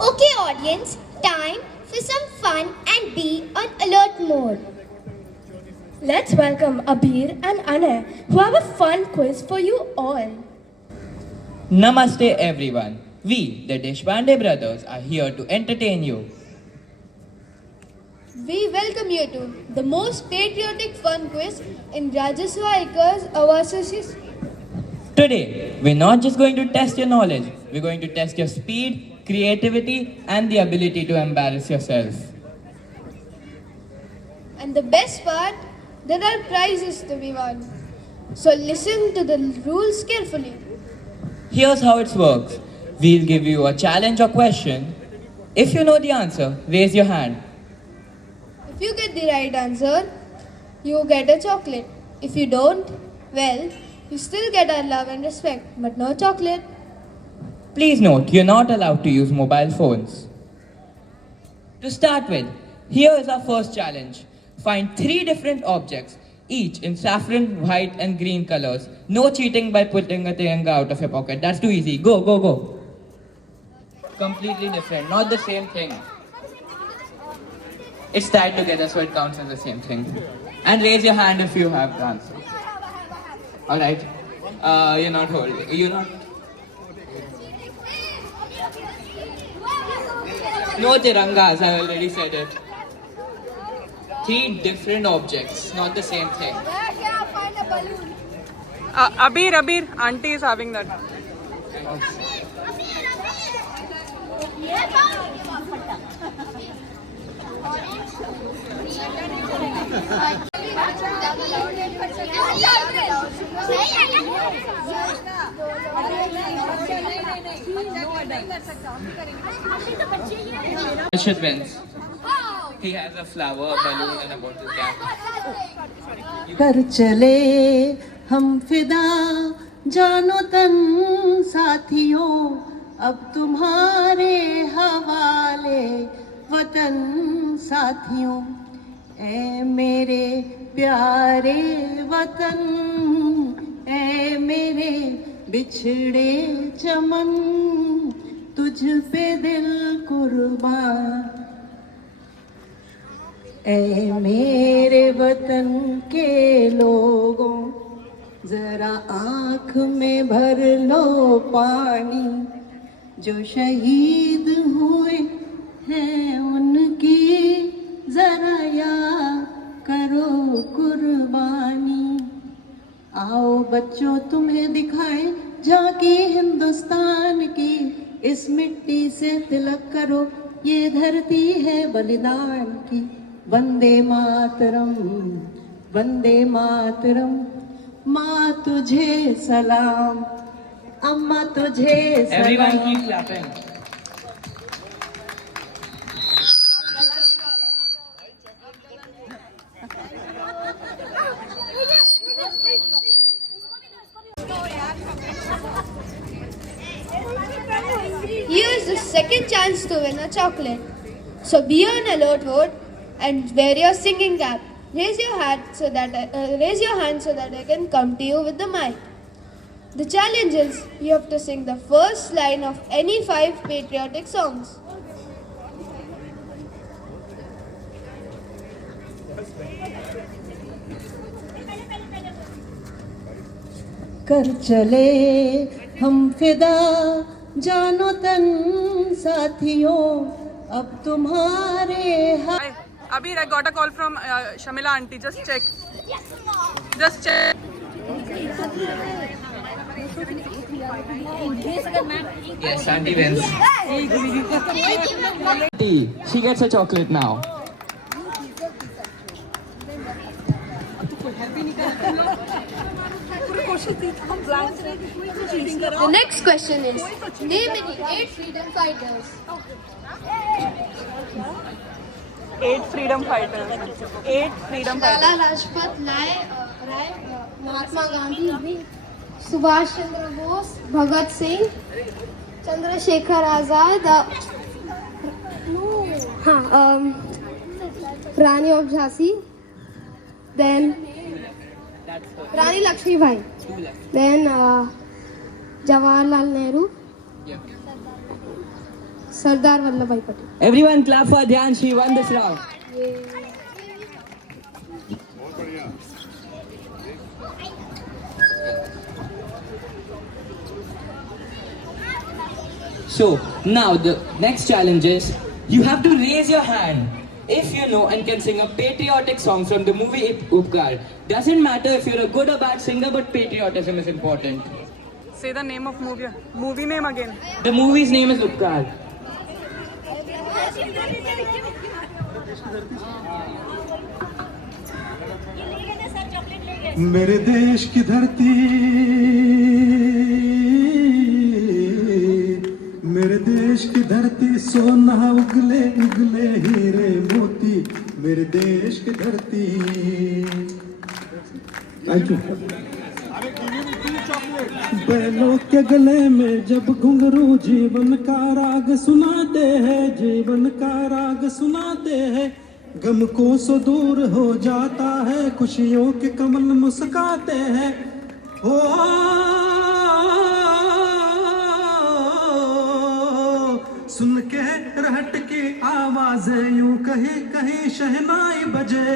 Okay, audience, time for some fun and be on alert mode. Let's welcome Abir and Anay, who have a fun quiz for you all. Namaste everyone. We, the Deshpande brothers, are here to entertain you. We welcome you to the most patriotic fun quiz in Rajaswa Aikars Avasasis. Today, we're not just going to test your knowledge, we're going to test your speed, creativity, and the ability to embarrass yourself. And the best part, there are prizes to be won. So listen to the rules carefully. Here's how it works. We'll give you a challenge or question. If you know the answer, raise your hand. If you get the right answer, you get a chocolate. If you don't, well, you still get our love and respect, but no chocolate. Please note, you're not allowed to use mobile phones. To start with, here is our first challenge. Find 3 different objects, each in saffron, white, and green colors. No cheating by putting a tiranga out of your pocket. That's too easy. Go, go, go. Completely different, not the same thing. It's tied together so it counts as the same thing. And raise your hand if you have the answer. Alright. You're not holding. You're not. No tirangas, I already said it. 3 different objects, not the same thing. Abir, auntie is having that. Richard wins. He has a flower, a balloon, and a bottle cap. कर चले हम फिदा जानो तन साथियों अब तुम्हारे हवाले वतन साथियों ऐ मेरे प्यारे वतन ऐ मेरे बिछड़े चमन तुझ पे दिल कुर्बान ऐ मेरे वतन के लोगों जरा आँख में भर लो पानी जो शहीद हुए हैं उनकी जरा याद करो कुर्बानी आओ बच्चों तुम्हें दिखाएं झांकी हिंदुस्तान की इस मिट्टी से तिलक करो ये धरती है बलिदान की वंदे मातरम माँ तुझे सलाम अम्मा तुझे Everyone सलाम keep clapping. Here's the second chance to win a chocolate. So be on alert mode and wear your singing cap. Raise your hand so that I can come to you with the mic. The challenge is you have to sing the first line of any 5 patriotic songs. कर चले हम फिदा जानो तन साथियों अब तुम्हारे Hi, Abir, I got a call from Shamila auntie. Just check. Just check. Yes, Auntie wins. Auntie, she gets a chocolate now. The next question is, name any 8 freedom fighters. 8 freedom fighters. 8 freedom fighters. Lala Rajpat Rai, Mahatma Gandhi, Subhash Chandra Bose, Bhagat Singh, Chandrasekhar Azad, Rani of Jhansi, then Rani Lakshmi Bai, then Jawaharlal Nehru, Sardar Vallabhbhai Patel. Everyone clap for Dhyan. She won this round. So now the next challenge is you have to raise your hand if you know and can sing a patriotic song from the movie Upkar. Doesn't matter if you're a good or bad singer, but patriotism is important. Say the name of movie. Movie name again. The movie's name is Upkar. मेरे देश की धरती, मेरे देश की धरती, सोना उगले उगले हीरे मोती, मेरे देश की धरती. Thank you. बैलों के गले में जब घुंघरू जीवन का राग सुनाते हैं, जीवन का राग सुनाते हैं, गम को सो दूर हो जाता है, खुशियों के कमल मुस्काते हैं. हो सुन के रहट की आवाजें यूं कहीं कहीं शहनाई बजे,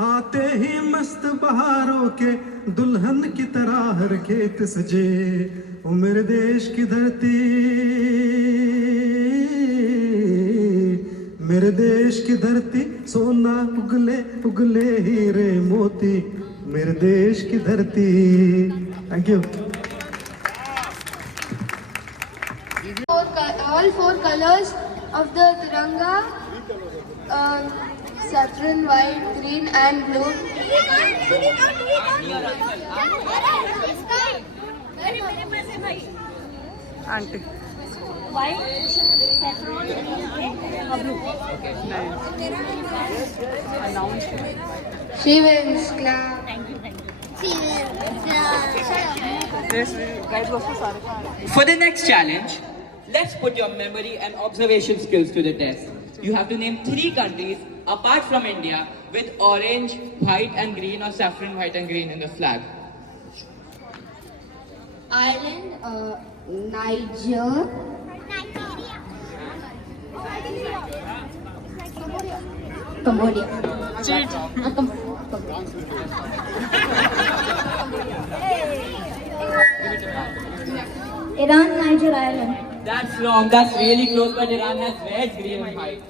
आते ही मस्त बहारों के दुल्हन की तरह हर खेत सजे. ओ मेरे देश की धरती, मेरे देश की धरती, सोना उगले उगले हीरे मोती, मेरे देश की धरती. Thank you. All four colors of the Tiranga, saffron, white, green and blue. Auntie. White, saffron, green and blue. Okay, nice. Announce it. She wins. Clap. Thank you, thank you. Yes, guys, also sorry. For the next challenge, let's put your memory and observation skills to the test. You have to name 3 countries apart from India with orange, white and green or saffron, white and green in the flag. Ireland, Niger, Cambodia. Iran, Niger, Ireland. That's wrong. That's really close, but Iran has red, green and white.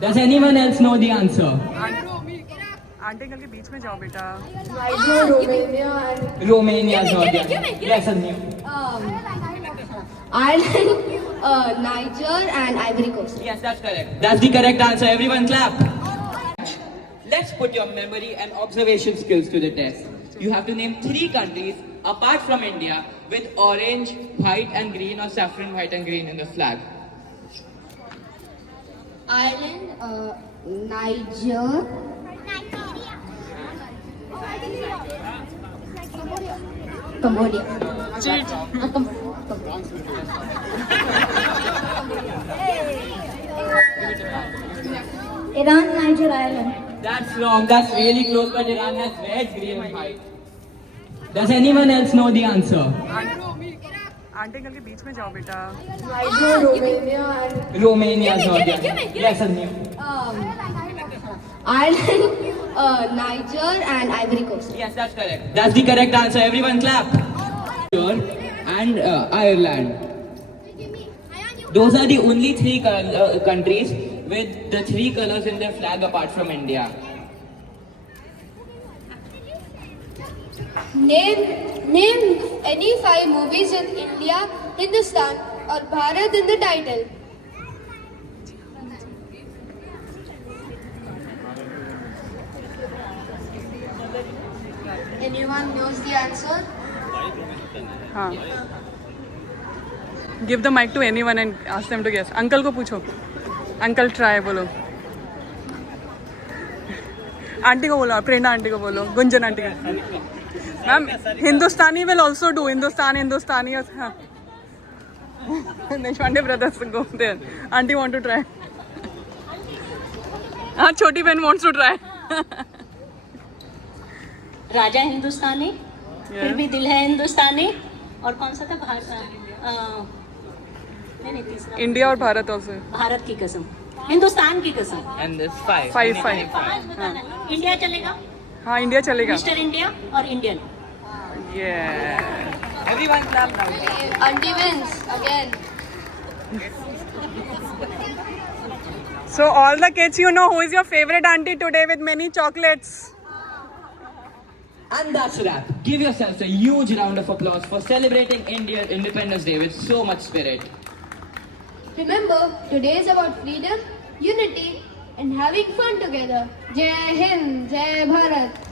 Does anyone else know the answer? Aunty uncle के बीच में जाओ बेटा. Niger, Romania and Romania is not there. Yes, Anil. Ireland, Niger and Ivory Coast. Yes, that's correct. That's the correct answer. Everyone clap. Let's put your memory and observation skills to the test. You have to name 3 countries apart from India with orange, white and green or saffron, white and green in the flag. Ireland, Niger, Cambodia. Iran, Niger, Ireland. That's wrong. That's really close, but Iran has red, green and white. Does anyone else know the answer? Aunty uncle के बीच में जाओ बेटा. Niger, Romania and Romania is not there. Yes, Anil. Ireland, Niger and Ivory Coast. Yes, that's correct. That's the correct answer. Everyone clap. And Ireland. Those are the only 3 countries with the 3 colors in their flag apart from India. Name any 5 movies with India, Hindustan or Bharat in the title. Anyone knows the answer? हाँ. Give the mic to anyone and ask them to guess. Uncle को पूछो. Uncle try बोलो. Aunty को बोलो. प्रेरणा aunty को बोलो. Gunjan aunty को. Ma'am Hindustani will also do. Hindustani. हाँ. Deshpande brothers go there. Auntie want to try. हाँ छोटी बहन wants to try. Raja Hindustani, फिर भी दिल है हिंदुस्तानी, और कौन सा था नहीं तीसरा इंडिया और भारत also. भारत की कसम, हिंदुस्तान की कसम। And there's five. Five. पांच बताना है। इंडिया चलेगा, हाँ इंडिया चलेगा. मिस्टर इंडिया और Indian. Yeah. Everyone clap now. Auntie wins again. So all the kids, you know who is your favorite auntie today with many chocolates. And that's a wrap. Give yourselves a huge round of applause for celebrating Indian Independence Day with so much spirit. Remember, today is about freedom, unity, and having fun together. Jai Hind, Jai Bharat.